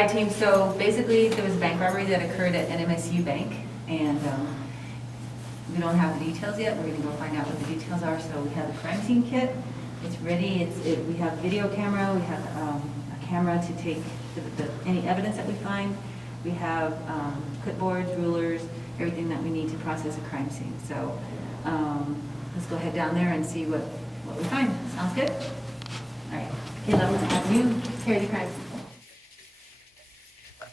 right, team, so basically there was a bank robbery that occurred at NMSU Bank, and we don't have the details yet. We're gonna go find out what the details are. So we have the crime scene kit. It's ready. We have video camera. We have a camera to take any evidence that we find. We have clipboards, rulers, everything that we need to process a crime scene. So let's go ahead down there and see what we find. Sounds good? All right. Kayla, I'm gonna have you carry the crime scene.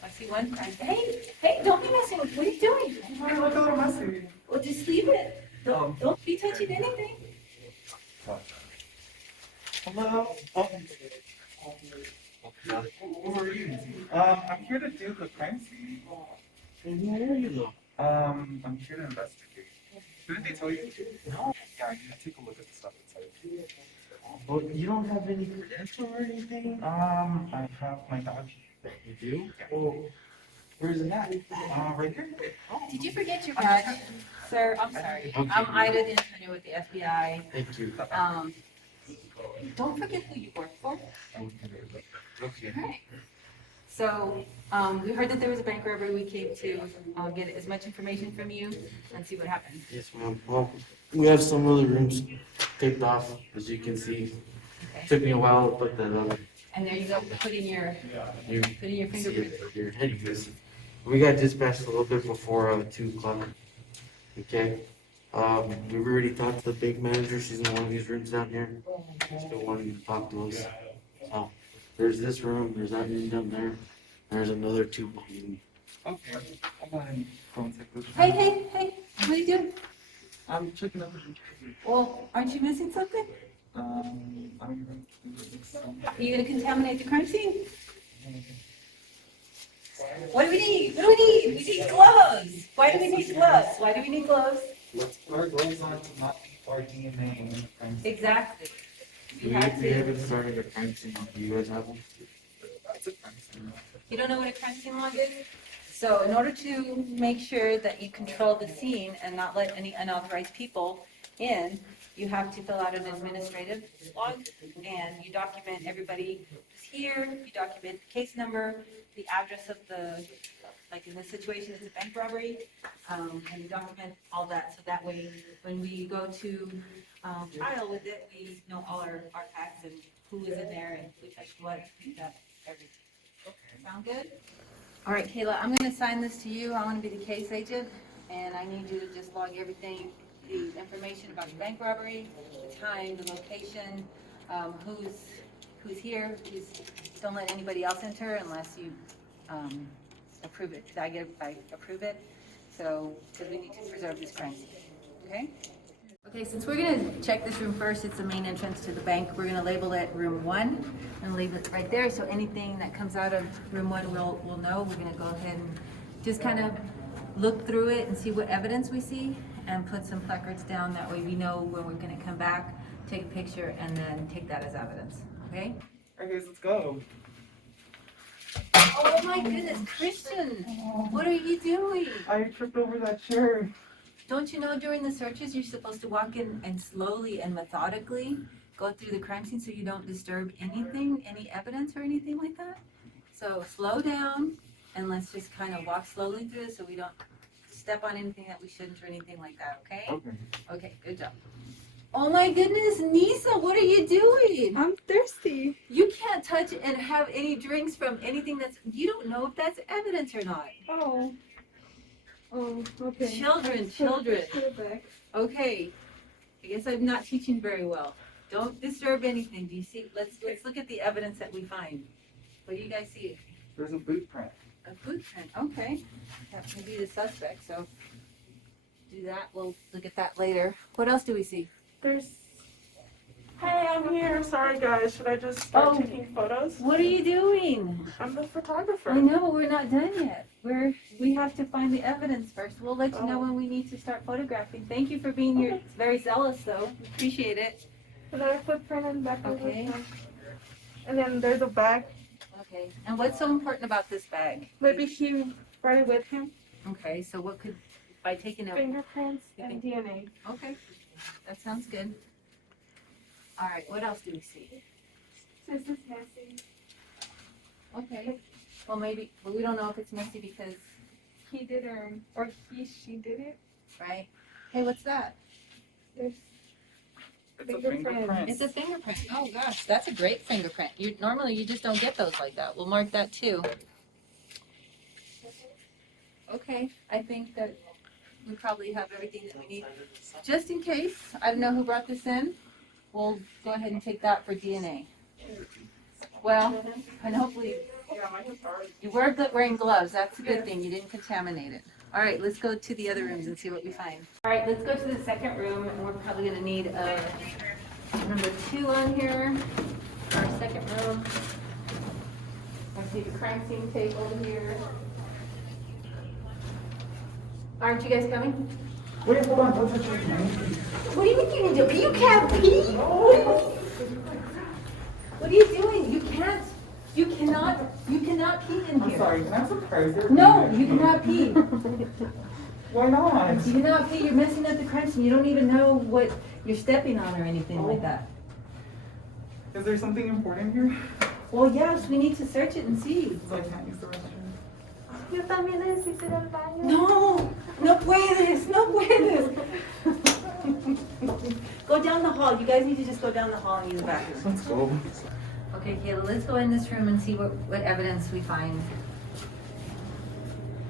I see one crime. Hey, don't be messing with. What are you doing? Look a little messy. Well, just leave it. Don't be touching anything. Hello. Who are you? I'm here to do the crime scene. And who are you though? I'm here to investigate. Didn't they tell you? No. Yeah, I need to take a look at the stuff inside. Well, you don't have any credential or anything? I have my badge. You do? Oh, where's it at? Right here. Did you forget your badge? Sir, I'm sorry. Okay. I'm Ida, the intern with the FBI. Thank you. Don't forget who you work for. Okay. All right. So, we heard that there was a bank robbery. We came to get as much information from you and see what happened. Yes, ma'am. Well, we have some other rooms taped off, as you can see. Okay. Took me a while to put that on. And there you go, putting your You fingerprint. see it, your head goes. We got dispatched a little bit before 2 o'clock. Okay. We've already talked to the bank manager. She's in one of these rooms down here. Still wanting to talk to us. So there's this room. There's that room down there. There's another 2 behind me. Okay. I'm going to go and take this. Hey, what are you doing? I'm checking out the. Well, aren't you missing something? I don't know. Are you gonna contaminate the crime scene? What do we need? What do we need? We need gloves. Why do we need gloves? Why do we need gloves? Let's put our gloves on to not keep our DNA in the crime scene. Exactly. We haven't started a crime scene. Do you guys have one? That's a crime scene. You don't know what a crime scene log is? So in order to make sure that you control the scene and not let any unauthorized people in, you have to fill out an administrative log and you document everybody who's here, you document the case number, the address of the, like in this situation, it's a bank robbery, and you document all that, so that way, when we go to trial with it, we know all our facts and who is in there and who touched what, we got everything. Sound good? All right, Kayla, I'm gonna assign this to you. I wanna be the case agent, and I need you to just log everything, the information about the bank robbery, the time, the location, who's here, don't let anybody else enter unless you approve it. I approve it, so, because we need to preserve this crime scene, okay? Okay, since we're gonna check this room first, it's the main entrance to the bank, we're gonna label it room 1 and leave it right there, so anything that comes out of room 1 we'll know. We're gonna go ahead and just kind of look through it and see what evidence we see and put some placards down, that way we know when we're gonna come back, take a picture, and then take that as evidence, okay? Alright guys, let's go. Oh my goodness, Christian, what are you doing? I tripped over that chair. Don't you know during the searches, you're supposed to walk in and slowly and methodically go through the crime scene so you don't disturb anything, any evidence or anything like that? So slow down and let's just kind of walk slowly through it so we don't step on anything that we shouldn't or anything like that, okay? Okay. Okay, good job. Oh my goodness, Nisa, what are you doing? I'm thirsty. You can't touch and have any drinks from anything you don't know if that's evidence or not. Oh. Oh, okay. Children. Put it back. Okay, I guess I'm not teaching very well. Don't disturb anything. Do you see? Let's look at the evidence that we find. What do you guys see? There's a boot print. A boot print. Okay, that could be the suspect. So do that. We'll look at that later. What else do we see? Hey, I'm here. Sorry, guys. Should I just start Oh. taking photos? What are you doing? I'm the photographer. I know, but we're not done yet. We have to find the evidence first. We'll let you know Oh. when we need to start photographing. Thank you for being here. It's very zealous, though. Appreciate it. Another footprint in the back of Okay. the And then there's a bag. Okay. And what's so important about this bag? Maybe he brought it with him. Okay, so what could, by taking a, Fingerprints and DNA. okay, that sounds good. All right, what else do we see? This is messy. Okay, Well, maybe, but we don't know if it's messy because, He didn't, or she did it. right? Hey, what's that? There's It's a fingerprint. fingerprint. It's a fingerprint. Oh gosh, that's a great fingerprint. Normally you just don't get those like that. We'll mark that too. Okay, I think that we probably have everything that we need. Just in case, I don't know who brought this in, we'll go ahead and take that for DNA. Well, and hopefully Yeah, mine was hard. you were wearing gloves. That's a good thing. You didn't contaminate it. All right, let's go to the other rooms and see what we find. All right, let's go to the second room, and we're probably gonna need number 2 on here. Our second room. I see the crime scene table here. Aren't you guys coming? Wait, hold on, don't touch your name. What do you mean you can do? You can't pee? What are you doing? You cannot pee in I'm here. sorry, can I have some fries there? No, you cannot pee. Why not? You cannot pee. You're messing up the crime scene. You don't even know what you're stepping on or anything like that. Is there something important here? Well, yes, we need to search it and see. So I can't use the restroom. Yo también necesito ir al baño. No, no puedes, no puedes. Go down the hall. You guys need to just go down the hall and use the bathroom. Let's go. Okay, Kayla, let's go in this room and see what evidence we find.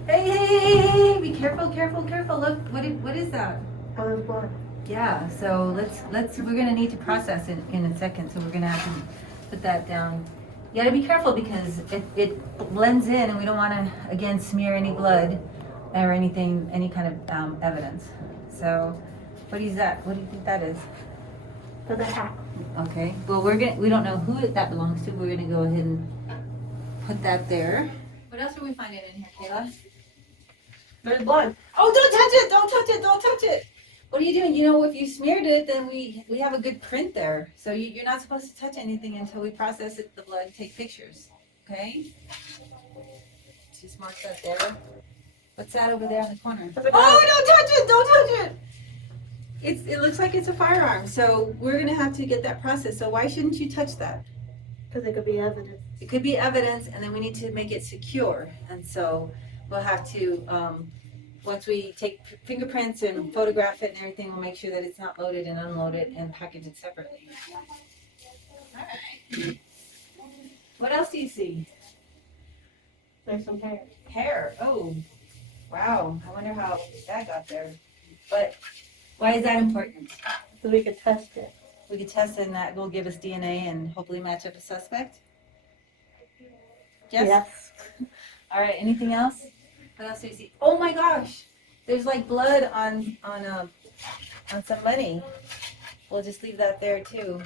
Hey, be careful, careful, careful. Look, what is that? Oh, there's blood. Yeah, so we're gonna need to process it in a second, so we're gonna have to put that down. You gotta be careful because it blends in and we don't wanna, again, smear any blood or anything, any kind of evidence. So, what is that? What do you think that is? For the hat. Okay, well, we don't know who that belongs to. We're gonna go ahead and put that there. What else are we finding in here, Kayla? There's blood. Oh, don't touch it! Don't touch it! Don't touch it! What are you doing? You know, if you smeared it, then we have a good print there. So you're not supposed to touch anything until we process it, the blood, take pictures. Okay? Just mark that there. What's that over there in the corner? That's a Oh, gun. don't touch it! Don't touch it! It looks like it's a firearm, so we're gonna have to get that processed. So why shouldn't you touch that? Because it could be evidence. It could be evidence, and then we need to make it secure. And so we'll have to, once we take fingerprints and photograph it and everything, we'll make sure that it's not loaded and unloaded and package it separately. All right. What else do you see? There's some hair. Hair. Oh, wow. I wonder how that got there. But why is that important? So we could test it. We could test it, and that will give us DNA and hopefully match up a suspect. Yes? All right, anything else? What else do you see? Oh my gosh, there's like blood on some money. We'll just leave that there too,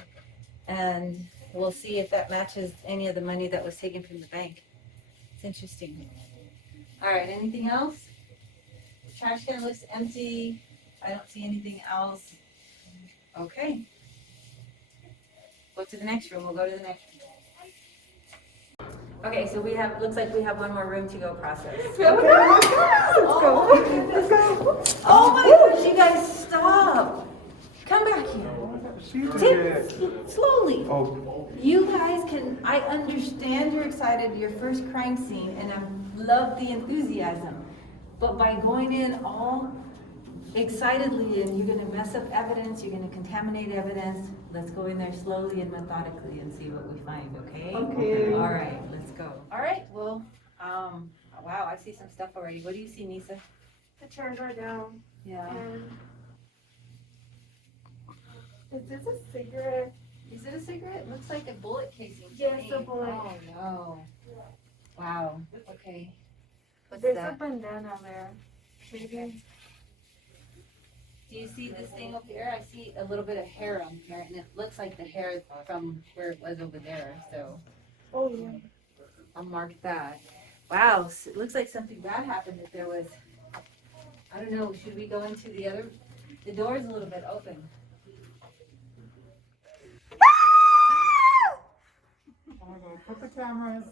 and we'll see if that matches any of the money that was taken from the bank. It's interesting. All right, anything else? Trash can looks empty. I don't see anything else. Okay. Go to the next room. We'll go to the next room. Okay, so looks like we have one more room to go process. Let's go. Let's go. Oh my gosh, you guys, stop. Come back here. She did it. Slowly. Oh, You guys I understand you're excited, your first crime scene, and I love the enthusiasm. But by going in all excitedly and you're gonna mess up evidence, you're gonna contaminate evidence, let's go in there slowly and methodically and see what we find, okay? Okay. All right, let's go. All right, well, wow, I see some stuff already. What do you see, Nisa? The chairs are down. Yeah. And is this a cigarette? Is it a cigarette? Looks like a bullet casing. to Yes, me. a bullet. Oh, no. Wow, okay. What's There's a that? bandana there. Maybe. Do you see this thing over here? I see a little bit of hair on here, and it looks like the hair from where it was over there, so Oh yeah. I'll mark that. Wow, so it looks like something bad happened if there was, I don't know, should we go into the other, the door is a little bit open. oh my God, put the cameras.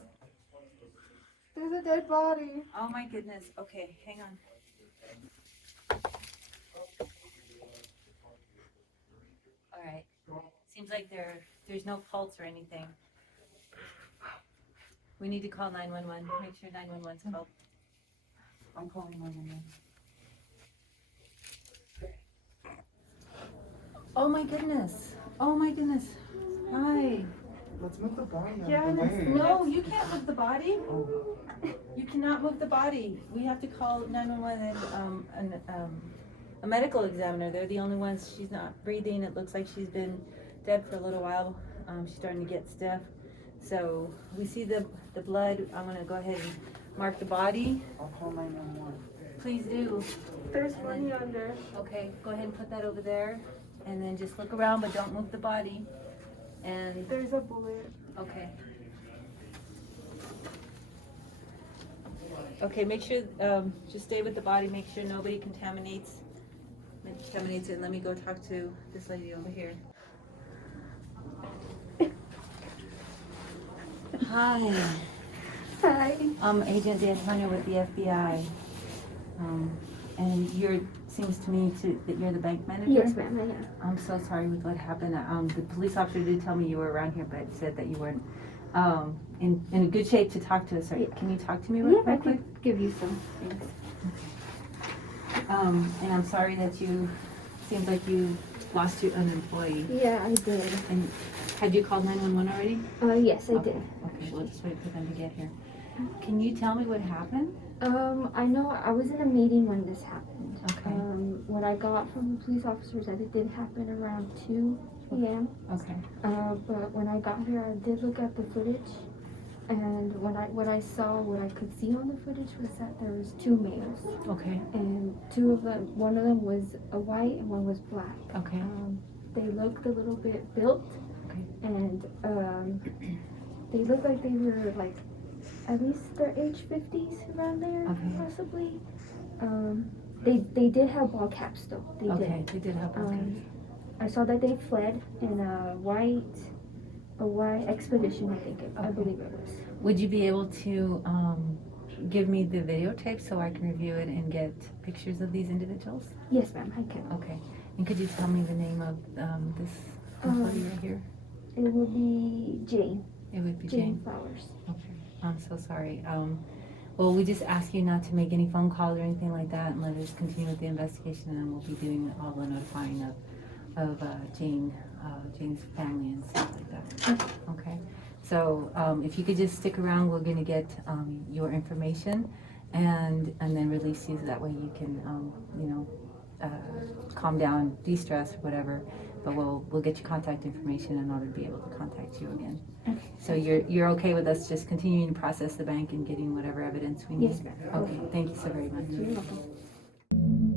There's a dead body. Oh my goodness, okay, hang on. All right, seems like there's no pulse or anything. We need to call 911, make sure 911's called. I'm calling 911. Oh my goodness, oh my goodness. Hi. Let's move the body out Yeah, of the let's- way. No, you can't move the body. Oh, You cannot move the body. We have to call 911 and a medical examiner. They're the only ones. She's not breathing. It looks like she's been dead for a little while. She's starting to get stiff. So we see the blood. I'm gonna go ahead and mark the body. I'll call 911. Please do. There's money under. Okay, go ahead and put that over there. And then just look around, but don't move the body. And, There's a bullet. okay. Okay, make sure, just stay with the body, make sure nobody contaminates it. Let me go talk to this lady over here. Hi, Hi. I'm Agent D'Antonio with the FBI. And seems to me that you're the bank manager? Yes, ma'am, I am. I'm so sorry with what happened. The police officer did tell me you were around here, but said that you weren't in good shape to talk to us. Sorry, can you talk to me Yeah, real I quick? could give you some things. And I'm sorry that seems like you lost an employee. Yeah, I did. And had you called 911 already? Yes, I did. Okay, we'll just wait for them to get here. Can you tell me what happened? I know I was in a meeting when this happened. Okay. What I got from the police officers that it did happen around 2 p.m. Okay. But when I got here, I did look at the footage, and what I could see on the footage was that there was 2 males, Okay. and one of them was a white and one was black. Okay. They looked a little bit built, Okay. and they looked like they were like at least their age 50s around there, Okay. possibly. They did have ball caps though. They Okay. did. They did help. Okay. I saw that they fled in a white expedition. I Okay. believe it was. Would you be able to give me the videotape so I can review it and get pictures of these individuals? Yes, ma'am. I can. Okay. And could you tell me the name of this employee right here? It will be Jane. It would be Jane Jane. Flowers. Okay. I'm so sorry. Well, we just ask you not to make any phone calls or anything like that, and let us continue with the investigation, and we'll be doing all the notifying of Jane's family and stuff like that. Okay. So if you could just stick around, we're going to get your information, and then release you so that way you can calm down, de-stress, whatever. But we'll get your contact information in order to be able to contact you again. So you're okay with us just continuing to process the bank and getting whatever evidence we need? Yes, ma'am. Okay, thank you so very much. You're welcome.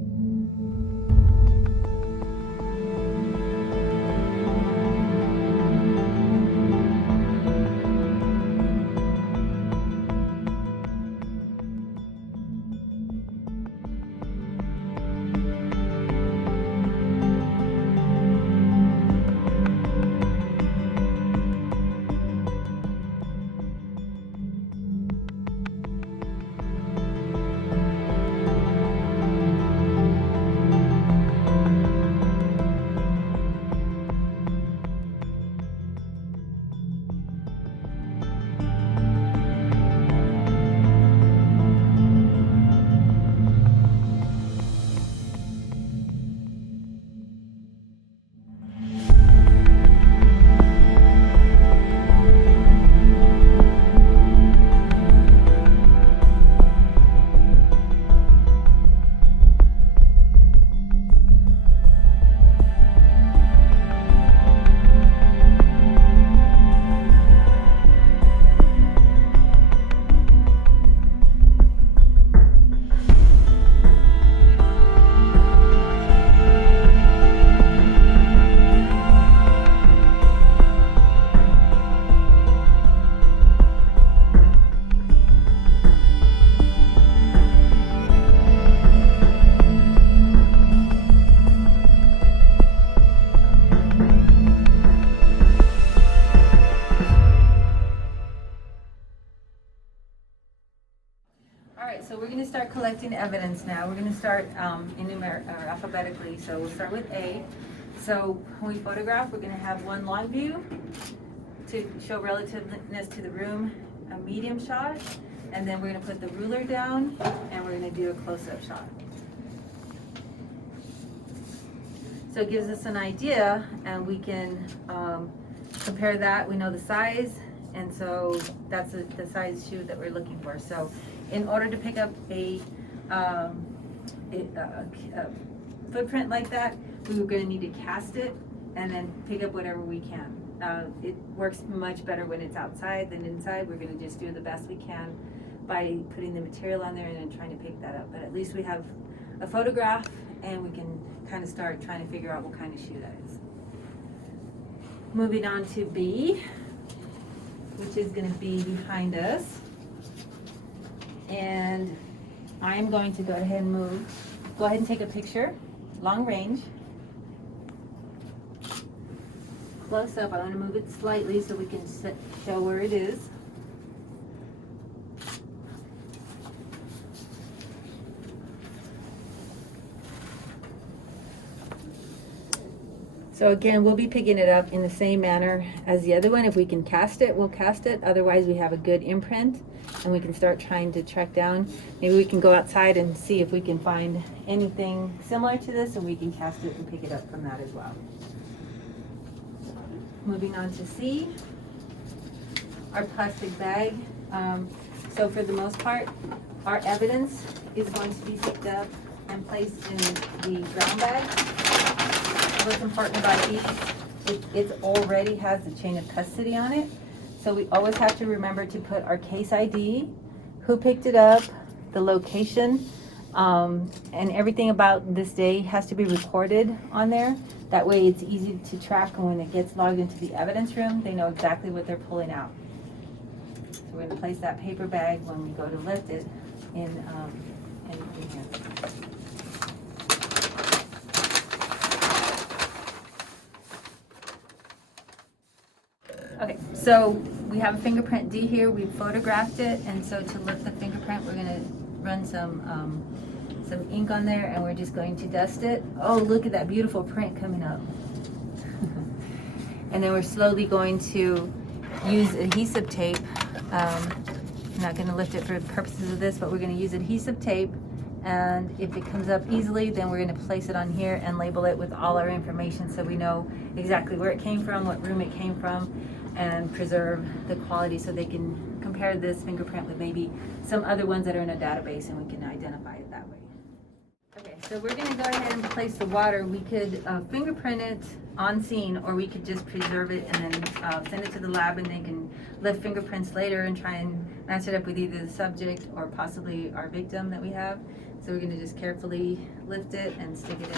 All right, so we're going to start collecting evidence now. We're going to start alphabetically. So we'll start with A. So when we photograph, we're going to have one long view to show relativeness to the room. a medium shot, and then we're gonna put the ruler down, and we're gonna do a close-up shot. So it gives us an idea, and we can compare that. We know the size, and so that's the size shoe that we're looking for. So in order to pick up a footprint like that, we were gonna need to cast it and then pick up whatever we can. It works much better when it's outside than inside. We're gonna just do the best we can by putting the material on there and then trying to pick that up. But at least we have a photograph, and we can kind of start trying to figure out what kind of shoe that is. Moving on to B, which is gonna be behind us. And I'm going to go ahead and go ahead and take a picture, long range. Close up, I want to move it slightly so we can show where it is. So again, we'll be picking it up in the same manner as the other one. If we can cast it, we'll cast it. Otherwise, we have a good imprint, and we can start trying to track down. Maybe we can go outside and see if we can find anything similar to this, and we can cast it and pick it up from that as well. Moving on to C, our plastic bag. So for the most part, our evidence is going to be picked up and placed in the brown bag. What's important about these, it already has the chain of custody on it. So we always have to remember to put our case ID, who picked it up, the location, and everything about this day has to be recorded on there. That way it's easy to track, and when it gets logged into the evidence room, they know exactly what they're pulling out. So we're gonna place that paper bag when we go to lift it in here. Okay, so we have a fingerprint D here. We photographed it, and so to lift the fingerprint, we're gonna run some ink on there, and we're just going to dust it. Oh, look at that beautiful print coming up. And then we're slowly going to use adhesive tape. I'm not gonna lift it for the purposes of this, but we're gonna use adhesive tape, and if it comes up easily, then we're gonna place it on here and label it with all our information so we know exactly where it came from, what room it came from, and preserve the quality so they can compare this fingerprint with maybe some other ones that are in a database, and we can identify it that way. Okay, so we're gonna go ahead and place the water. We could fingerprint it on scene, or we could just preserve it and then send it to the lab, and they can lift fingerprints later and try and match it up with either the subject or possibly our victim that we have. So we're gonna just carefully lift it and stick it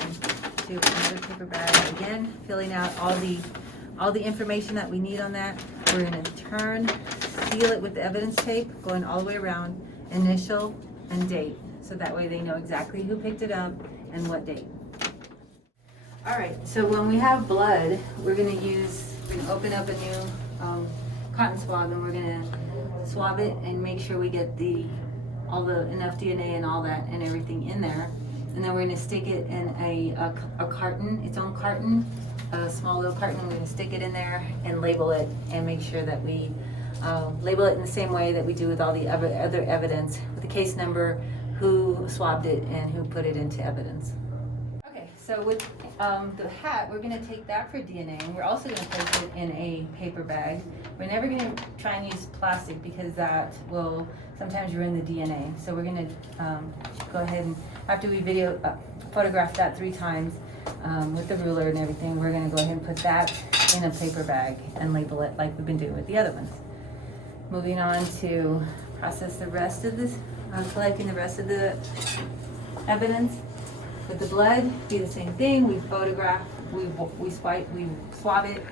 into another paper bag. Again, filling out all the information that we need on that. We're gonna seal it with the evidence tape, going all the way around, initial and date. So that way they know exactly who picked it up and what date. All right, so when we have blood, we're gonna open up a new cotton swab, and we're gonna swab it and make sure we get enough DNA and all that and everything in there. And then we're gonna stick it in a carton, its own carton, a small little carton. We're gonna stick it in there and label it, and make sure that we label it in the same way that we do with all the other evidence, with the case number, who swabbed it, and who put it into evidence. Okay, so with the hat, we're gonna take that for DNA, and we're also gonna place it in a paper bag. We're never gonna try and use plastic because that will sometimes ruin the DNA. So we're gonna go ahead and, after we photograph that 3 times with the ruler and everything, we're gonna go ahead and put that in a paper bag and label it like we've been doing with the other ones. Moving on to process the rest of this, collecting the rest of the evidence. With the blood, do the same thing. We photograph, we swab it,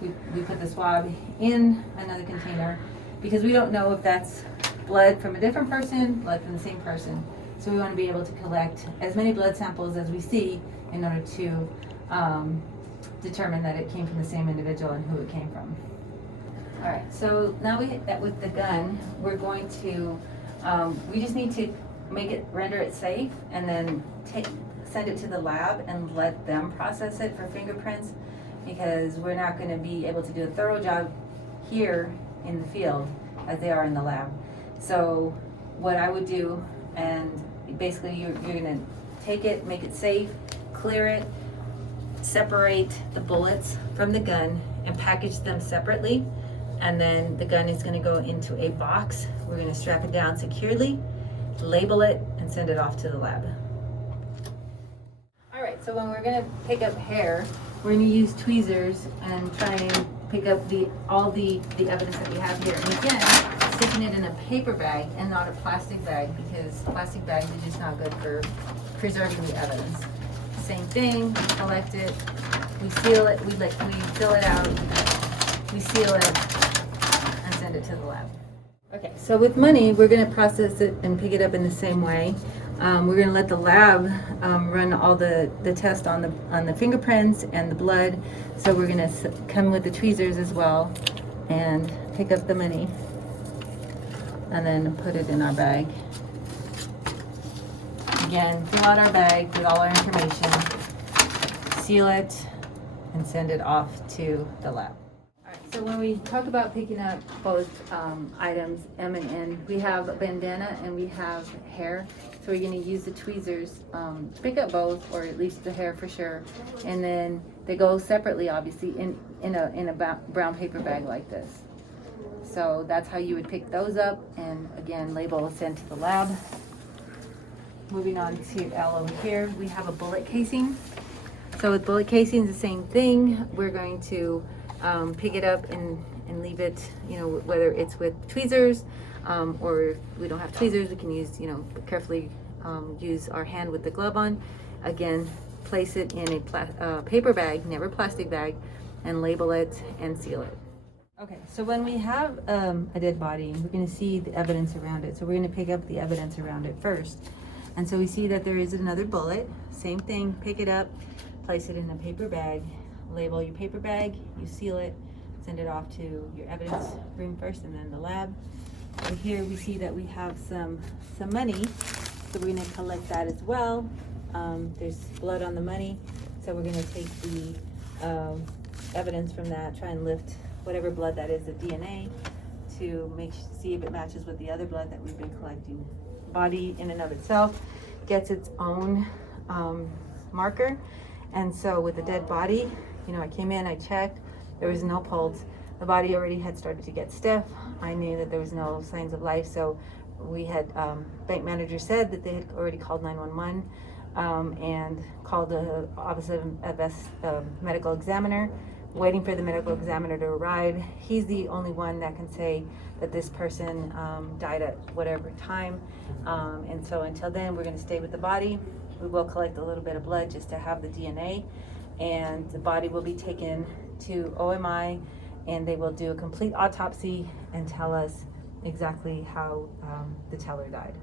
we put the swab in another container, because we don't know if that's blood from a different person, blood from the same person. So we want to be able to collect as many blood samples as we see in order to determine that it came from the same individual and who it came from. All right, so now with the gun, we're going to, we just need to render it safe, and then send it to the lab and let them process it for fingerprints, because we're not going to be able to do a thorough job here in the field as they are in the lab. So what I would do, and basically you're gonna take it, make it safe, clear it, separate the bullets from the gun and package them separately. And then the gun is gonna go into a box. We're gonna strap it down securely, label it, and send it off to the lab. All right, so when we're gonna pick up hair, we're gonna use tweezers and try and pick up all the evidence that we have here. And again, sticking it in a paper bag and not a plastic bag, because plastic bags are just not good for preserving the evidence. Same thing, collect it, we seal it, we fill it out, we seal it, and send it to the lab. Okay, so with money, we're gonna process it and pick it up in the same way. We're gonna let the lab run all the tests on the fingerprints and the blood. So we're gonna come with the tweezers as well and pick up the money and then put it in our bag. Again, fill out our bag with all our information, seal it, and send it off to the lab. All right, so when we talk about picking up both items, M and N, we have a bandana and we have hair. So we're gonna use the tweezers to pick up both, or at least the hair for sure. And then they go separately, obviously, in a brown paper bag like this. So that's how you would pick those up, and again, label, send to the lab. Moving on to L over here, we have a bullet casing. So with bullet casings, the same thing. We're going to pick it up and leave it, whether it's with tweezers, or if we don't have tweezers, we can use, carefully use our hand with the glove on. Again, place it in a paper bag, never plastic bag, and label it and seal it. Okay, so when we have a dead body, we're gonna see the evidence around it. So we're gonna pick up the evidence around it first. And so we see that there is another bullet, same thing, pick it up, place it in a paper bag, label your paper bag, you seal it, send it off to your evidence room first and then the lab. And here we see that we have some money, so we're gonna collect that as well. There's blood on the money, so we're gonna take the evidence from that, try and lift whatever blood that is, the DNA, to see if it matches with the other blood that we've been collecting. Body in and of itself gets its own marker, and so with the dead body, I came in, I checked, there was no pulse. The body already had started to get stiff. I knew that there was no signs of life, so we had, bank manager said that they had already called 911 and called the office of medical examiner, waiting for the medical examiner to arrive. He's the only one that can say that this person died at whatever time. And so until then, we're gonna stay with the body. We will collect a little bit of blood just to have the DNA, and the body will be taken to OMI, and they will do a complete autopsy and tell us exactly how the teller died.